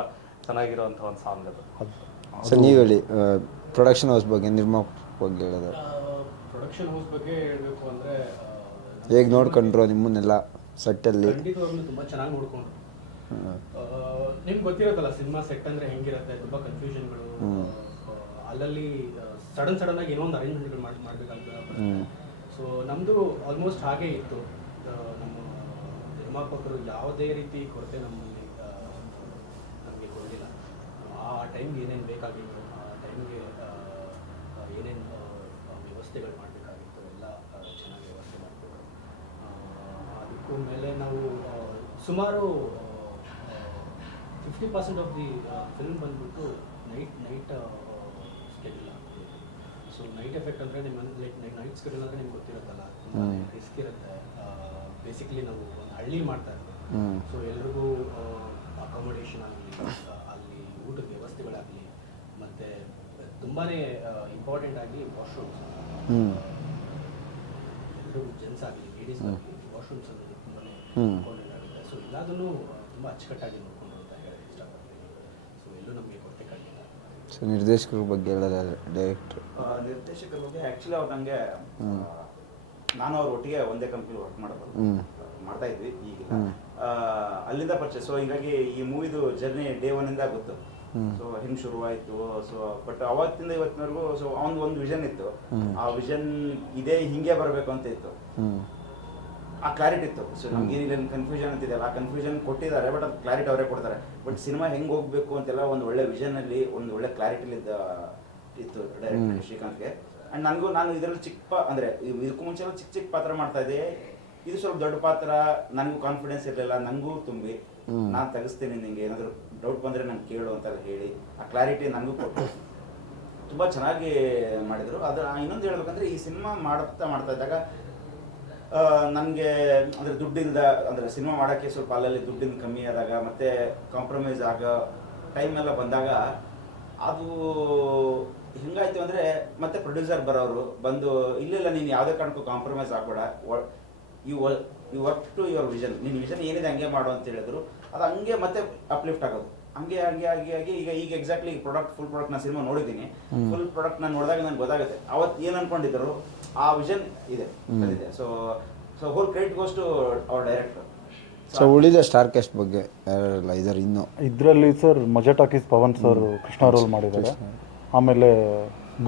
ಚೆನ್ನಾಗಿರುವಂತ ಒಂದು ಸಾಂಗ್ ಅದು. ಸೊ ನೀವು ಹೇಳಿ ಪ್ರೊಡಕ್ಷನ್ ಹೌಸ್ ಬಗ್ಗೆ ನಿರ್ಮಾಪ ಬಗ್ಗೆ ಹೇಳೋದು. ಪ್ರೊಡಕ್ಷನ್ ಹೌಸ್ ಬಗ್ಗೆ ಹೇಳಬೇಕು ಅಂದ್ರೆ ಹೇಗೆ ನೋಡ್ಕೊಂಡ್ರು ನಿಮ್ಮನ್ನೆಲ್ಲ ಸೆಟ್ಟಲ್ಲಿ ಖಂಡಿತವಾಗ್ಲೂ ತುಂಬಾ ಚೆನ್ನಾಗಿ ನೋಡ್ಕೊಂಡ್ರು. ನಿಮ್ಗೆ ಗೊತ್ತಿರುತ್ತಲ್ಲ ಸಿನಿಮಾ ಸೆಟ್ ಅಂದ್ರೆ ಹೆಂಗಿರುತ್ತೆ? ತುಂಬಾ ಕನ್ಫ್ಯೂಷನ್ಗಳು ಅಲ್ಲಲ್ಲಿ ಸಡನ್ ಸಡನ್ ಆಗಿ ಏನೋ ಒಂದು ಅರೇಂಜ್ಮೆಂಟ್ಗಳು ಮಾಡಿ ಮಾಡ್ಬೇಕಾಗ್ತದೆ ಸೊ ನಮ್ಮದು ಆಲ್ಮೋಸ್ಟ್ ಹಾಗೆ ಇತ್ತು. ನಮ್ಮ ನಿರ್ಮಾಪಕರು ಯಾವುದೇ ರೀತಿ ಕೊರತೆ ನಮ್ಮಲ್ಲಿ ನಮಗೆ ಕೊಡಲಿಲ್ಲ. ಆ ಟೈಮ್ಗೆ ಏನೇನು ಬೇಕಾಗಿತ್ತು ಆ ಟೈಮ್ಗೆ ಏನೇನು ವ್ಯವಸ್ಥೆಗಳು ಮಾಡಬೇಕಾಗಿತ್ತು ಎಲ್ಲ ಚೆನ್ನಾಗಿ ವ್ಯವಸ್ಥೆ ಮಾಡಿಕೊಟ್ರು. ಅದಕ್ಕೂ ಮೇಲೆ ನಾವು ಸುಮಾರು fifty percent of the film ಬಂದ್ಬಿಟ್ಟು night night schedule so night effect ಅಂದರೆ ನಿಮ್ಮ ಲೈಕ್ ನೈಟ್ ಸ್ಕೆಡ್ಯೂಲ್ ಅಂದರೆ ನಿಮ್ಗೆ ಗೊತ್ತಿರುತ್ತಲ್ಲ ರಿಸ್ಕ್ ಇರುತ್ತೆ. ಬೇಸಿಕಲಿ ನಾವು ಒಂದು ಹಳ್ಳಿ ಮಾಡ್ತಾ ಇದ್ದೀವಿ ಸೊ ಎಲ್ರಿಗೂ ಅಕಾಮಡೇಷನ್ ಆಗಲಿ ಅಲ್ಲಿ ಊಟದ ವ್ಯವಸ್ಥೆಗಳಾಗಲಿ ಮತ್ತು ತುಂಬಾ ಇಂಪಾರ್ಟೆಂಟ್ ಆಗಿ ವಾಶ್ರೂಮ್ಸ್ ಎಲ್ಲರಿಗೂ ಜೆನ್ಸ್ ಜೆಂಟ್ಸ್ ಆಗಲಿ ಲೇಡೀಸ್ ಆಗಲಿ ವಾಶ್ರೂಮ್ಸ್ ಅನ್ನೋದು ತುಂಬಾ ಇಂಪಾರ್ಟೆಂಟ್ ಆಗುತ್ತೆ. ಸೊ ಎಲ್ಲದನ್ನೂ ತುಂಬ ಅಚ್ಚುಕಟ್ಟಾಗಿ ನೋಡ್ಕೊಂಡು ಅಂತ ಹೇಳಿ ಇಷ್ಟಪಡ್ತೀನಿ ಸೊ ಎಲ್ಲೂ ನಮಗೆ ಕೊರತೆ ಕಂಡಿಲ್ಲ ಸೊ ನಿರ್ದೇಶಕರ ಬಗ್ಗೆ ಹೇಳೋದಾದ್ರೆ ಡೈರೆಕ್ಟ್ರು ಆ, ನಿರ್ದೇಶಕರ ಬಗ್ಗೆ ಆ್ಯಕ್ಚುಲಿ ಅವ್ರು ನನಗೆ ನಾನು ಅವ್ರ ಒಟ್ಟಿಗೆ ಒಂದೇ ಕಂಪ್ನಿ ವರ್ಕ್ ಮಾಡೋದು ಮಾಡ್ತಾ ಇದ್ವಿ ಈಗಿಲ್ಲ. ಆ, ಅಲ್ಲಿಂದ ಪರಿಚಯ. ಸೊ ಹೀಗಾಗಿ ಈ ಮೂವಿದು ಜರ್ನಿ ಡೇ ಒನ್ನಿಂದ ಗೊತ್ತು ಸೊ ಹೆಂಗ್ ಶುರುವಾಯಿತು ಸೊ ಬಟ್ ಅವತ್ತಿಂದ ಇವತ್ತಿನವರೆಗೂ ಸೊ ಅವನ್ ಒಂದು ವಿಷನ್ ಇತ್ತು. ಆ ವಿಷನ್ ಇದೇ ಹಿಂಗೆ ಬರಬೇಕು ಅಂತ ಇತ್ತು. ಆ ಕ್ಲಾರಿಟಿ ಇತ್ತು. ಸೊ ನಮ್ಗೆ ಏನಿಲ್ಲ ಕನ್ಫ್ಯೂಷನ್ ಅಂತಿದೆಯಲ್ಲ ಆ ಕನ್ಫ್ಯೂಷನ್ ಕೊಟ್ಟಿದ್ದಾರೆ ಬಟ್ ಅದು ಕ್ಲಾರಿಟಿ ಅವರೇ ಕೊಡ್ತಾರೆ. ಬಟ್ ಸಿನಿಮಾ ಹೆಂಗ್ ಹೋಗ್ಬೇಕು ಅಂತೆಲ್ಲ ಒಂದು ಒಳ್ಳೆ ವಿಷನ್ ಅಲ್ಲಿ ಒಂದು ಒಳ್ಳೆ ಕ್ಲಾರಿಟಿಲಿ ಇತ್ತು ಡೈರೆಕ್ಟರ್ ಶ್ರೀಕಾಂತ್ಗೆ. ಅಂಡ್ ನನಗೂ ನಾನು ಇದರಲ್ಲಿ ಚಿಕ್ಕ ಅಂದ್ರೆ ಇದಕ್ಕೂ ಮುಂಚೆ ಚಿಕ್ಕ ಚಿಕ್ಕ ಪಾತ್ರ ಮಾಡ್ತಾ ಇದ್ದೆ. ಇದು ಸ್ವಲ್ಪ ದೊಡ್ಡ ಪಾತ್ರ ನನಗೂ ಕಾನ್ಫಿಡೆನ್ಸ್ ಇರಲಿಲ್ಲ ನನಗೂ ತುಂಬಿ. ನಾನು ತೆಗಿಸ್ತೀನಿ ನಿಂಗೆ ಏನಾದರೂ ಡೌಟ್ ಬಂದ್ರೆ ನಂಗೆ ಕೇಳು ಅಂತೆಲ್ಲ ಹೇಳಿ ಆ ಕ್ಲಾರಿಟಿ ನನಗೂ ಕೊಟ್ಟು ತುಂಬ ಚೆನ್ನಾಗಿ ಮಾಡಿದರು. ಅದು ಇನ್ನೊಂದು ಹೇಳ್ಬೇಕಂದ್ರೆ ಈ ಸಿನಿಮಾ ಮಾಡ್ತಾ ಮಾಡ್ತಾ ಇದ್ದಾಗ ನನಗೆ ಅಂದರೆ ದುಡ್ಡಿಂದ ಅಂದರೆ ಸಿನಿಮಾ ಮಾಡೋಕ್ಕೆ ಸ್ವಲ್ಪ ಅಲ್ಲಲ್ಲಿ ದುಡ್ಡಿನ ಕಮ್ಮಿ ಆದಾಗ ಮತ್ತೆ ಕಾಂಪ್ರಮೈಸ್ ಆಗೋ ಟೈಮ್ ಎಲ್ಲ ಬಂದಾಗ ಅದು ಹೆಂಗಾಯ್ತು ಅಂದರೆ ಮತ್ತೆ ಪ್ರೊಡ್ಯೂಸರ್ ಬರೋರು ಬಂದು, ಇಲ್ಲೆಲ್ಲ, ನೀನು ಯಾವುದೇ ಕಾರಣಕ್ಕೂ compromise ಆಗಬೇಡ. You you work to your vision ನಿನ್ನ ವಿಷನ್ ಏನಿದೆ ಹಂಗೆ ಮಾಡು ಅಂತ ಹೇಳಿದ್ರು. ಅದು ಹಂಗೆ ಮತ್ತೆ ಅಪ್ಲಿಫ್ಟ್ ಆಗೋದು. ಹಂಗೆ ಹಂಗೆ ಹಂಗೆ ಆಗಿ ಈಗ ಈಗ ಎಕ್ಸಾಕ್ಟ್ಲಿ ಪ್ರಾಡಕ್ಟ್ ಫುಲ್ ಪ್ರಾಡಕ್ಟ್ ನಾನು ಸಿನಿಮಾ ನೋಡಿದ್ದೀನಿ. ಫುಲ್ ಪ್ರಾಡಕ್ಟ್ ನಾನು ನೋಡಿದಾಗ ನಂಗೆ ಗೊತ್ತಾಗುತ್ತೆ. ಅವತ್ತು ಏನು ಅನ್ಕೊಂಡಿದ್ರು ಆ ವಿಷನ್ ಇದೆ. ಅದಿದೆ so so whole credit goes to ಅವ್ರ ಡೈರೆಕ್ಟರ್ ಸೊ ಉಳಿದ ಸ್ಟಾರ್ ಕಾಸ್ಟ್ ಬಗ್ಗೆ ಯಾರೆಲ್ಲ ಇನ್ನು ಇನ್ನೂ? ಇದರಲ್ಲಿ sir Maja talkies Pavan sir Krishna role ಮಾಡಿದ್ದಾರೆ. ಆಮೇಲೆ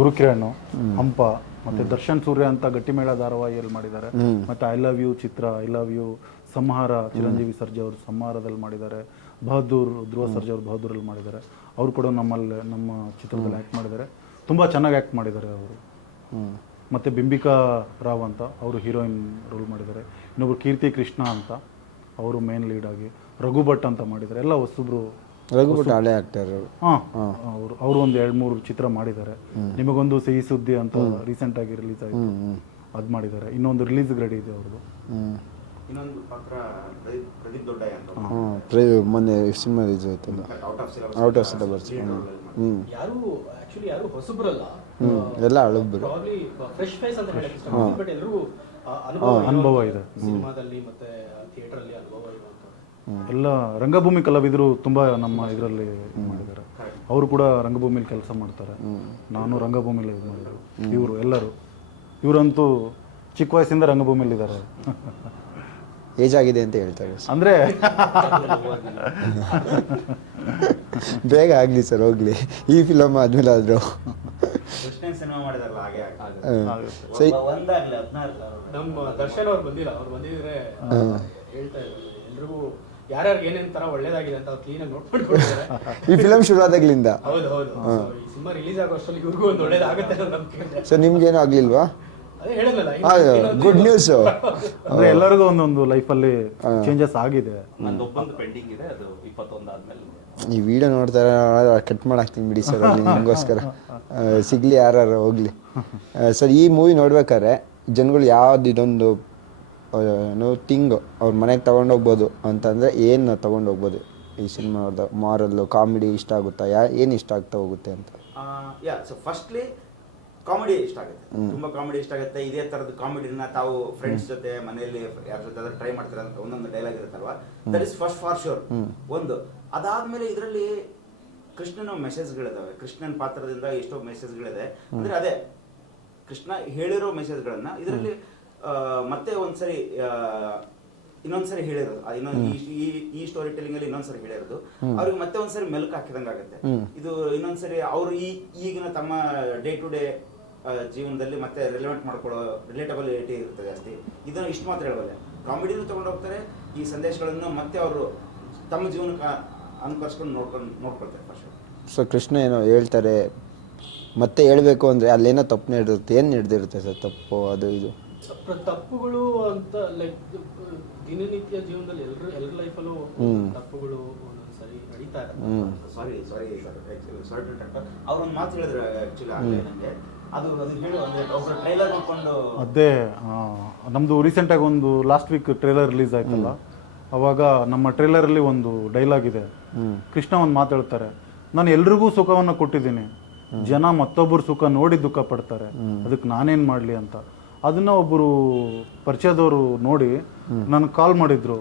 ಗುರುಕಿರಣ್ ಹಂಪ ಮತ್ತೆ ದರ್ಶನ್ ಸೂರ್ಯ ಅಂತ ಗಟ್ಟಿಮೇಳ ಧಾರಾವಾಹಿಯಲ್ಲಿ ಮಾಡಿದ್ದಾರೆ. ಮತ್ತೆ I love you Chitra I love you Samhaara Chiranjeevi Sarja ಅವರು ಸಂಹಾರದಲ್ಲಿ ಮಾಡಿದ್ದಾರೆ. ಬಹದ್ದೂರ್ ಧ್ರುವ ಸರ್ಜಾ ಅವರು ಬಹದ್ದೂರಲ್ಲಿ ಮಾಡಿದ್ದಾರೆ. ಅವರು ಕೂಡ ನಮ್ಮಲ್ಲಿ ನಮ್ಮ ಚಿತ್ರದಲ್ಲಿ ಆ್ಯಕ್ಟ್ ಮಾಡಿದ್ದಾರೆ. ತುಂಬ ಚೆನ್ನಾಗಿ ಆ್ಯಕ್ಟ್ ಮಾಡಿದ್ದಾರೆ ಅವರು. ಮತ್ತು ಬಿಂಬಿಕಾ ರಾವ್ ಅಂತ ಅವರು ಹೀರೋಯಿನ್ ರೋಲ್ ಮಾಡಿದ್ದಾರೆ. ಇನ್ನೊಬ್ರು ಕೀರ್ತಿ ಕೃಷ್ಣ ಅಂತ ಅವರು ಮೇನ್ ಲೀಡ್ ಆಗಿ ರಘು ಭಟ್ ಅಂತ ಮಾಡಿದ್ದಾರೆ. ಎಲ್ಲ ಹೊಸಬ್ರು ರಘುಭಟ್ ಹಳೆ ಆಕ್ಟರ್ ಹಾಂ ಅವರು ಅವರು ಒಂದು ಎರಡು ಮೂರು ಚಿತ್ರ ಮಾಡಿದ್ದಾರೆ. ನಿಮಗೊಂದು ಸಿಹಿ ಸುದ್ದಿ ಅಂತ ರೀಸೆಂಟಾಗಿ ರಿಲೀಸ್ ಆಯಿತು. ಅದು ಮಾಡಿದ್ದಾರೆ. ಇನ್ನೊಂದು ರಿಲೀಸ್ ರೆಡಿ ಇದೆ ಅವ್ರದ್ದು ಇನ್ನೊಂದು ಪಾತ್ರ ಪ್ರದೀಪ್ ಪ್ರದೀಪ್ ದೊಡ್ಡಯ್ಯ ಅಂತ ಹ್ಞೂ ಪ್ರೈ ಮೊನ್ನೆ ಸಿನಿಮಾ ರಿಲೀಸ್ ಆಯ್ತಲ್ಲ. Out of syllabus out of syllabus ಹ್ಞೂ ಹ್ಞೂ ಯಾರು ಆಕ್ಚುಲಿ ಯಾರು ಹೊಸಬ್ರಲ್ಲ. ಹ್ಞೂ ಎಲ್ಲ ಹಳಬ್ರು. ಪ್ರಾಬ್ಲಿ ಫ್ರೆಶ್ ಫೇಸ್ ಅಂತ ಹೇಳಕ್ ಇಷ್ಟಪಡ್ತೀನಿ ಬಟ್ ಎಲ್ಲರಿಗೂ ಆ, ಅನುಭವ. ಇದೆ. ಸಿನಿಮಾದಲ್ಲಿ ಮತ್ತೆ ಥಿಯೇಟರ್ ಅಲ್ಲಿ ಅನುಭವ ಇರುವಂಥವ್ರು ಎಲ್ಲ ರಂಗಭೂಮಿ ಕಲಾವಿದರು ತುಂಬ ನಮ್ಮ ಇದರಲ್ಲಿ ಮಾಡಿದ್ದಾರೆ. ಅವರು ಕೂಡ ರಂಗಭೂಮಿಲಿ ಕೆಲಸ ಮಾಡ್ತಾರೆ. ನಾನು ರಂಗಭೂಮಿಲಿ ಇದು ಮಾಡಿದ್ರು ಇವರು ಎಲ್ಲರೂ. ಇವರಂತೂ ಚಿಕ್ಕ ವಯಸ್ಸಿಂದ ರಂಗಭೂಮಿಲಿ ಇದ್ದಾರೆ ಏಜ್ ಆಗಿದೆ ಅಂತ ಹೇಳ್ತಾರೆ ಅಂದರೆ? ಬೇಗ ಆಗಲಿ ಸರ್ ಹೋಗ್ಲಿ. ಈ ಫಿಲಮ್ ಆದ್ಮೇಲೆ ಆದರೂ ಕೃಷ್ಣನ್ ಸಿನಿಮಾ ಮಾಡಿದಾರಲ್ಲ ಹಾಗೆ ಸೊ ಒಂದಾಗ್ಲಿ ಹದಿನಾರು ನಮ್ಮ ದರ್ಶನ್ ಅವ್ರು ಬಂದಿಲ್ಲ ಅವ್ರು ಬಂದಿದ್ರೆ ಹೇಳ್ತಾ ಇದ್ರು. ಎಲ್ರಿಗೂ ಯಾರ್ಯಾರಿಗೆ ಏನೇನ್ ತರ ಒಳ್ಳೇದಾಗಿದೆ ಅಂತ ಅವ್ರು ಕ್ಲೀನಾಗಿ ಈ ಫಿಲಮ್ ಶುರು ಆದಾಗ್ಲಿಂದ. ಹೌದು ಹೌದು. ಸಿನಿಮಾ ರಿಲೀಸ್ ಆಗೋ ಅಷ್ಟರಲ್ಲಿ ಇವ್ರಿಗೂ ಒಂದು ಒಳ್ಳೇದಾಗುತ್ತೆ ಅನ್ನೋ ನಂಬಿಕೆ. ಇದೆ. ಸೊ ನಿಮ್ಗೇನು ಆಗ್ಲಿಲ್ವಾ? ಗುಡ್ ನ್ಯೂಸ್ ಅಂದ್ರೆ ಎಲ್ಲರಿಗೂ ಒಂದೊಂದು ಲೈಫಲ್ಲಿ ಚೇಂಜಸ್ ಆಗಿದೆ. ನಂದೊಬ್ಬಂದು ಪೆಂಡಿಂಗ್ ಇದೆ ಅದು ಇಪ್ಪತ್ತೊಂದು ಆದ್ಮೇಲೆ. ಈ ವಿಡಿಯೋ ನೋಡ್ತಾರೆ ಕಟ್ ಮಾಡಾಕ್ತೀನಿ ಬಿಡಿ ಸರ್ ಅಲ್ಲಿ ನಿಮಗೋಸ್ಕರ. ಸಿಗ್ಲಿ ಯಾರು ಹೋಗ್ಲಿ. ಸರ್ ಈ ಮೂವಿ ನೋಡ್ಬೇಕಾದ್ರೆ ಜನಗಳು ಯಾವ್ದು ಇದೊಂದು ನೋ ಥಿಂಗ್ ಅವ್ರ ಮನೆಗೆ ತೊಗೊಂಡೋಗ್ಬೋದು ಅಂತಂದರೆ ಏನು ತೊಗೊಂಡೋಗ್ಬೋದು ಈ ಸಿನಿಮಾ ನೋಡ್ದ ಮಾರಲ್ಲು ಕಾಮಿಡಿ ಇಷ್ಟ ಆಗುತ್ತಾ? ಯಾ ಏನು ಇಷ್ಟ ಆಗ್ತಾ ಹೋಗುತ್ತೆ ಅಂತ? ಯಾ ಸೊ ಫಸ್ಟ್ಲಿ ಕಾಮಿಡಿ ಇಷ್ಟ ಆಗುತ್ತೆ. ತುಂಬಾ ಕಾಮಿಡಿ ಇಷ್ಟ ಆಗುತ್ತೆ. ಇದೇ ತರದ ಕಾಮಿಡಿನ ತಾವು ಫ್ರೆಂಡ್ಸ್ ಜೊತೆ ಮನೆಯಲ್ಲಿ ಯಾರ ಜೊತೆ ಟ್ರೈ ಮಾಡ್ತಾರೆ ಅಂತ ಒಂದೊಂದು ಡೈಲಾಗ್ ಇರುತ್ತಲ್ವಾ? That is first for sure ಒಂದು. ಅದಾದ್ಮೇಲೆ ಇದರಲ್ಲಿ ಕೃಷ್ಣನ ಮೆಸೇಜ್ಗಳಿದಾವೆ ಕೃಷ್ಣನ ಪಾತ್ರದಿಂದ ಎಷ್ಟೋ ಮೆಸೇಜ್ಗಳಿದೆ ಅಂದ್ರೆ ಅದೇ ಕೃಷ್ಣ ಹೇಳಿರೋ ಮೆಸೇಜ್ಗಳನ್ನ ಇದರಲ್ಲಿ ಮತ್ತೆ ಒಂದ್ಸರಿ ಇನ್ನೊಂದ್ಸರಿ ಹೇಳಿರೋದು. ಇನ್ನೊಂದ್ ಈ- ಸ್ಟೋರಿ ಟೆಲಿಂಗ್ ಅಲ್ಲಿ ಇನ್ನೊಂದ್ಸರಿ ಹೇಳಿರೋದು. ಅವ್ರಿಗೆ ಮತ್ತೆ ಒಂದ್ಸರಿ ಮೆಲುಕು ಹಾಕಿದಂಗೆ ಆಗುತ್ತೆ ಇದು ಇನ್ನೊಂದ್ಸರಿ ಅವ್ರು ಈ ಈಗಿನ ತಮ್ಮ ಡೇ ಟು ಡೇ ಜೀವನದಲ್ಲಿ ಮತ್ತೆ ರಿಲೆವೆಂಟ್ ಮಾಡ್ಕೊಳ್ಳೋ ರಿಲೇಟಬಿಲಿಟಿ ಇರುತ್ತೆ ಜಾಸ್ತಿ ಇದನ್ನ ಇಷ್ಟು ಮಾತ್ರ ಹೇಳಬಲ್ಲೆ. ಕಾಮಿಡಿನೂ ತಗೊಂಡು ಹೋಗ್ತಾರೆ ಈ ಸಂದೇಶಗಳನ್ನು ಮತ್ತೆ ಅವರು ತಮ್ಮ ಜೀವನಕ್ಕೆ ಅನುಕರಿಸ್ಕೊಂಡು ನೋಡ್ಕೊಂಡು ನೋಡ್ಕೊಳ್ತಾರೆ ಫಸ್ಟ್ ಸೊ ಕೃಷ್ಣ ಏನೋ ಹೇಳ್ತಾರೆ ಮತ್ತೆ ಹೇಳಬೇಕು ಅಂದರೆ ಅಲ್ಲೇನೋ ತಪ್ಪು ನಡೆದಿರುತ್ತೆ. ಏನು ನಡೆದಿರುತ್ತೆ ಸರ್ ತಪ್ಪು ಅದು ಇದು? ತಪ್ಪುಗಳು ಅಂತ ಲೈಕ್ ದಿನನಿತ್ಯ ಜೀವನದಲ್ಲಿ ಎಲ್ಲರೂ ಎಲ್ಲರ ಲೈಫಲ್ಲೂ ತಪ್ಪುಗಳು ಒಂದೊಂದ್ಸರಿ ನಡೀತಾ ಇರುತ್ತೆ. ಸಾರಿ ಸಾರಿ ಸಾರಿ ಅವ್ರೊಂದು ಮಾತು ಹೇಳಿದ್ರು ಆ್ಯಕ್ಚುಲಿ ಆಗಲೇ ನನಗೆ ಅದು ಟ್ರೈಲರ್ ನಮ್ದು ರೀಸೆಂಟಾಗಿ ಒಂದು ಲಾಸ್ಟ್ ವೀಕ್ ಟ್ರೇಲರ್ ರಿಲೀಸ್ ಆಯ್ತಲ್ಲ ಅವಾಗ ನಮ್ಮ ಟ್ರೇಲರಲ್ಲಿ ಒಂದು ಡೈಲಾಗ್ ಇದೆ. ಕೃಷ್ಣ ಒಂದು ಮಾತಾಡ್ತಾರೆ ನಾನು ಎಲ್ರಿಗೂ ಸುಖವನ್ನು ಕೊಟ್ಟಿದ್ದೀನಿ. ಜನ ಮತ್ತೊಬ್ಬರು ಸುಖ ನೋಡಿ ದುಃಖ ಪಡ್ತಾರೆ. ಅದಕ್ಕೆ ನಾನೇನ್ ಮಾಡ್ಲಿ ಅಂತ. ಅದನ್ನ ಒಬ್ಬರು ಪರಿಚಯದವರು ನೋಡಿ ನನಗೆ ಕಾಲ್ ಮಾಡಿದ್ರು.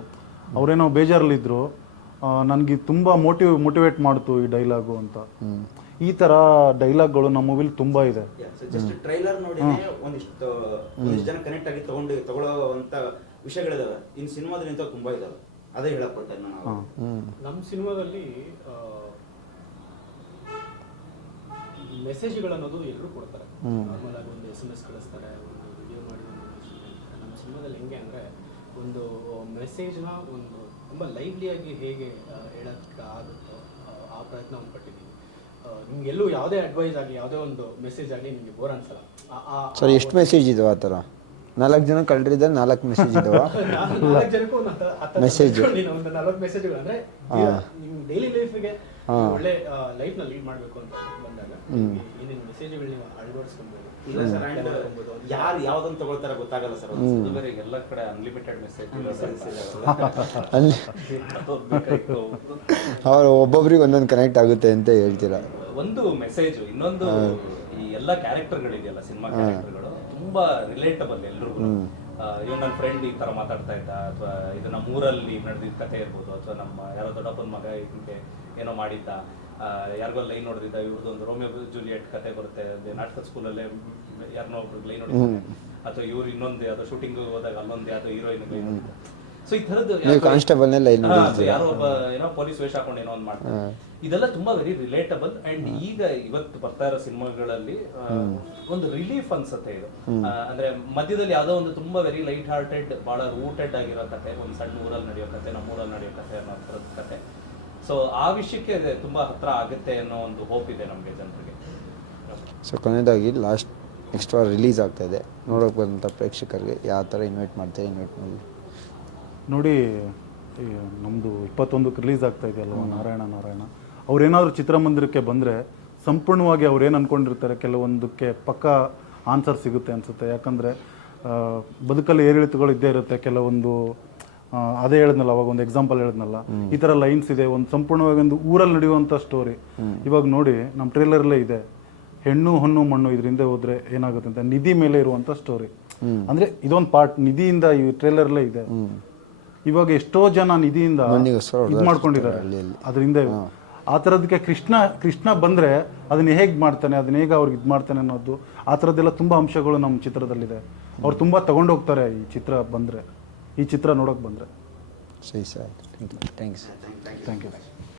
ಅವರೇನೋ ಬೇಜಾರಲ್ಲಿದ್ರು ನನಗೆ ತುಂಬಾ ಮೋಟಿವ್ ಮೋಟಿವೇಟ್ ಮಾಡ್ತು ಈ ಡೈಲಾಗು ಅಂತ. ಈ ತರ ಡೈಲಾಗ್ಗಳು ನಮ್ಮ ಮೂವಿಲಿ ತುಂಬಾ ಇದೆ. ಜಸ್ಟ್ ಟ್ರೈಲರ್ ನೋಡಿ ಒಂದಿಷ್ಟು ಒಂದಿಷ್ಟು ಜನ ಕನೆಕ್ಟ್ ಆಗಿ ತಗೊಂಡು ತಗೊಳ್ಳೋವಂತ ವಿಷಯಗಳಿದಾವೆ. ಇನ್ ಸಿನಿಮಾದಲ್ಲಿ ತುಂಬಾ ಇದಾವೆ. ಅದೇ ಹೇಳಕ್ ನಾವು ನಾನು ನಮ್ಮ ಸಿನಿಮಾದಲ್ಲಿ ಮೆಸೇಜ್ಗಳು ಅನ್ನೋದು ಎಲ್ಲರೂ ಕೊಡ್ತಾರೆ. ನಾರ್ಮಲ್ ಆಗಿ ಒಂದು ಎಸ್ ಎಂ ಎಸ್ ಕಳಿಸ್ತಾರೆ ಒಂದು ವಿಡಿಯೋ ಮಾಡಿ ಒಂದು. ನಮ್ಮ ಸಿನಿಮಾದಲ್ಲಿ ಹೆಂಗೆ ಅಂದ್ರೆ ಒಂದು ಮೆಸೇಜ್ನ ಒಂದು ತುಂಬ ಲೈವ್ಲಿಯಾಗಿ ಹೇಗೆ ಆ, ಹೇಳಕ್ಕೆ ಆಗುತ್ತೋ ಆ, ಆ ಪ್ರಯತ್ನವನ್ನು ಪಟ್ಟಿದ್ದೀವಿ ನಿಮ್ಗೆ ಎಲ್ಲೂ ಯಾವುದೇ ಅಡ್ವೈಸ್ ಆಗಲಿ ಯಾವುದೇ ಒಂದು ಮೆಸೇಜ್ ಆಗಲಿ ನಿಮಗೆ ಬೋರ್ ಅನ್ಸಲ್ಲ. ಆ- ಆ- ಸರ್ ಎಷ್ಟು ಮೆಸೇಜ್ ಇದಾವ ಆ ಥರ? ನಾಲ್ಕು ಜನ ಕಳ್ರಿದ್ರೆ ನಾಲ್ಕು ಮೆಸೇಜ್ ಇದಾವ. ನಾಲ್ಕು ನಾಲ್ಕು ಜನಕ್ಕೂ ಒಂದು ಹತ್ತು- ಹತ್ತು Message. ಇಟ್ಕೊಂಡಿದ್ದೀನಿ, ಒಂದು ನಲವತ್ತು ಮೆಸೇಜ್ಗಳು ಅಂದ್ರೆ ನಿಮ್ಮ ಡೈಲಿ ಲೈಫ್ಗೆ ಒಳ್ಳೆ ಲೈಫ್ನ ಲೀಡ್ ಮಾಡಬೇಕು ಅಂತ ಬಂದಾಗ ಏನೇನು ಮೆಸೇಜ್ಗಳು ನೀವು ಅಳವಡಿಸ್ಕೊಬೋದು? ಇಲ್ಲ ಸರ್ ಅಂಡ್ ಯಾರು ಯಾವ್ದನ್ನ ತಗೊಳ್ತಾರ ಗೊತ್ತಾಗಲ್ಲ ಸರ್ ಬೇರೆ ಎಲ್ಲ ಕಡೆ ಅನ್ಲಿಮಿಟೆಡ್ ಮೆಸೇಜ್ ಅಲ್ಲಿ ಅವ್ರು ಒಬ್ಬೊಬ್ರಿಗೆ ಒಂದೊಂದು ಕನೆಕ್ಟ್ ಆಗುತ್ತೆ ಅಂತ ಹೇಳ್ತೀರಾ? ಒಂದು ಮೆಸೇಜ್ ಇನ್ನೊಂದು ಈ ಎಲ್ಲ ಕ್ಯಾರೆಕ್ಟರ್ಗಳಿದೆಯಲ್ಲ ಸಿನಿಮಾ ಕ್ಯಾರೆಕ್ಟರ್ಗಳು ತುಂಬಾ ರಿಲೇಟಬಲ್ ಎಲ್ರಿಗೂ ಇವ್ ನನ್ನ ಫ್ರೆಂಡ್ ಈ ತರ ಮಾತಾಡ್ತಾ ಇದ್ದ ಅಥವಾ ಇದು ನಮ್ಮ ಊರಲ್ಲಿ ನಡೆದಿದ್ದ ಕಥೆ ಇರ್ಬೋದು ಅಥವಾ ನಮ್ಮ ಯಾರೋ ದೊಡ್ಡಪ್ಪನ ಮಗ ಇದಕ್ಕೆ ಏನೋ ಮಾಡಿದ್ದ ಯಾರಿಗೋ ಲೈನ್ ನೋಡಿದ ಇವ್ರದ್ದು ಒಂದು ರೋಮಿಯೋ ಜೂಲಿಯೆಟ್ ಕತೆ ಬರುತ್ತೆ ನಾಟಕ ಸ್ಕೂಲಲ್ಲೇ ಯಾರನ್ನೋ ಒಬ್ರು ಲೈನ್ ನೋಡಿದ್ದಾರೆ ಅಥವಾ ಇವ್ರು ಇನ್ನೊಂದು ಅದು ಶೂಟಿಂಗ್ ಹೋದಾಗ ಅಲ್ಲೊಂದು ಯಾವ್ದೋ ಹೀರೋಯಿನ್ ಲೈನ್ ಸೊ ಈ ತರದ್ದು ಕಾನ್ಸ್ಟೇಬಲ್ ಲೈನ್ ಯಾರೋ ಒಬ್ಬ ಏನೋ ಪೊಲೀಸ್ ವೇಷ ಹಾಕೊಂಡು ಏನೋ ಒಂದು ಮಾಡ್ತಾರೆ. ಇದೆಲ್ಲ ತುಂಬಾ ವೆರಿ ರಿಲೇಟಬಲ್ ಅಂಡ್ ಈಗ ಇವತ್ತು ಬರ್ತಾ ಇರೋ ಸಿನಿಮಾಗಳಲ್ಲಿ ಒಂದು ರಿಲೀಫ್ ಅನ್ಸುತ್ತೆ ಇದು. ಅಂದ್ರೆ ಮಧ್ಯದಲ್ಲಿ ಯಾವ್ದೋ ಒಂದು ತುಂಬಾ ವೆರಿ ಲೈಟ್ ಹಾರ್ಟೆಡ್ ಬಹಳ ರೂಟೆಡ್ ಆಗಿರೋ ಕತೆ ಒಂದು ಸಣ್ಣ ಊರಲ್ಲಿ ನಡೆಯೋ ಕತೆ ನಮ್ಮ ಊರಲ್ಲಿ ನಡೆಯೋ ಕತೆ ಅನ್ನೋ ತರದ ಕತೆ. ಸೊ ಆ ವಿಷಯಕ್ಕೆ ಇದು ತುಂಬಾ ಹತ್ರ ಆಗುತ್ತೆ ಅನ್ನೋ ಒಂದು ಹೋಪ್ ಇದೆ ನಮಗೆ ಜನರಿಗೆ. ಸೊ ಕೊನೆಯದಾಗಿ ಲಾಸ್ಟ್ ನೆಕ್ಸ್ಟ್ ವಾರ ರಿಲೀಸ್ ಆಗ್ತಾ ಇದೆ. ನೋಡೋಕೆ ಬಂದಂಥ ಪ್ರೇಕ್ಷಕರಿಗೆ ಯಾವ ಥರ ಇನ್ವೈಟ್ ಮಾಡ್ತಾರೆ ಇನ್ವೈಟ್ ಮಾಡಿ ನೋಡಿ ಈ ನಮ್ಮದು ಇಪ್ಪತ್ತೊಂದಕ್ಕೆ ರಿಲೀಸ್ ಆಗ್ತಾ ಇದೆ ಅಲ್ವಾ? ನಾರಾಯಣ ನಾರಾಯಣ. ಅವ್ರೇನಾದರೂ ಚಿತ್ರಮಂದಿರಕ್ಕೆ ಬಂದರೆ ಸಂಪೂರ್ಣವಾಗಿ ಅವ್ರೇನು ಏನು ಅಂದ್ಕೊಂಡಿರ್ತಾರೆ ಕೆಲವೊಂದಕ್ಕೆ ಪಕ್ಕ ಆನ್ಸರ್ ಸಿಗುತ್ತೆ ಅನಿಸುತ್ತೆ. ಯಾಕಂದರೆ ಬದುಕಲ್ಲಿ ಏರಿಳಿತಗಳು ಇದ್ದೇ ಇರುತ್ತೆ. ಕೆಲವೊಂದು ಅದೇ ಹೇಳಿದ್ನಲ್ಲ ಅವಾಗ ಒಂದು ಎಕ್ಸಾಂಪಲ್ ಹೇಳಿದ್ನಲ್ಲ. ಈ ತರ ಲೈನ್ಸ್ ಇದೆ ಒಂದು ಸಂಪೂರ್ಣವಾಗಿ ಒಂದು ಊರಲ್ಲಿ ನಡೆಯುವಂತ ಸ್ಟೋರಿ ಇವಾಗ ನೋಡಿ ನಮ್ಮ ಟ್ರೇಲರ್ಲೇ ಇದೆ. ಹೆಣ್ಣು ಹಣ್ಣು ಮಣ್ಣು ಇದರಿಂದ ಹೋದ್ರೆ ಏನಾಗುತ್ತೆ ಅಂತ ನಿಧಿ ಮೇಲೆ ಇರುವಂತ ಸ್ಟೋರಿ ಅಂದ್ರೆ ಇದೊಂದು ಪಾರ್ಟ್ ನಿಧಿಯಿಂದ ಈ ಟ್ರೇಲರ್ಲೇ ಇದೆ. ಇವಾಗ ಎಷ್ಟೋ ಜನ ನಿಧಿಯಿಂದ ಇದು ಮಾಡ್ಕೊಂಡಿದ್ದಾರೆ. ಅದರಿಂದ ಆ ಥರದಕ್ಕೆ ಕೃಷ್ಣ ಕೃಷ್ಣ ಬಂದ್ರೆ ಅದನ್ನ ಹೇಗೆ ಮಾಡ್ತಾನೆ ಅದನ್ನ ಹೇಗೆ ಅವ್ರಿಗೆ ಇದು ಮಾಡ್ತಾನೆ ಅನ್ನೋದು ಆ ಥರದ್ದೆಲ್ಲ ತುಂಬ ಅಂಶಗಳು ನಮ್ಮ ಚಿತ್ರದಲ್ಲಿದೆ. ಅವ್ರು ತುಂಬ ತಗೊಂಡೋಗ್ತಾರೆ ಈ ಚಿತ್ರ ಬಂದ್ರೆ. ಈ ಚಿತ್ರ ನೋಡೋಕೆ ಬಂದರೆ. ಸರಿ sir thank you thank you